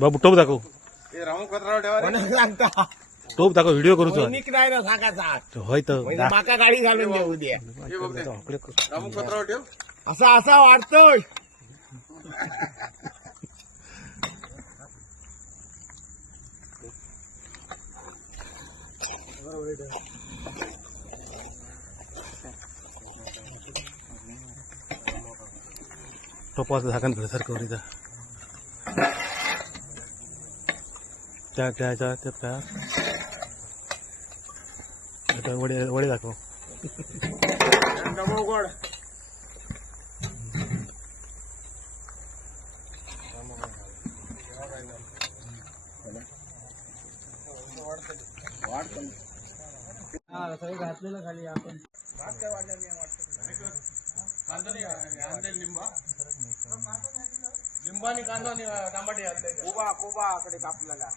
बाबू टोप दाखव, टोप दाखव, व्हिडिओ करूचो नाही ना सांगायचा होय तर माका गाडी घालून देऊ द्या असा असा वाटतोय. टोपाचं झाकण घरसारखं वरीचा त्या त्याच्या त्या वडे वडे दाखव. घातलेलं खाली आपण लिंबानी कांदा टमाटे कोबा कडे कापलेला.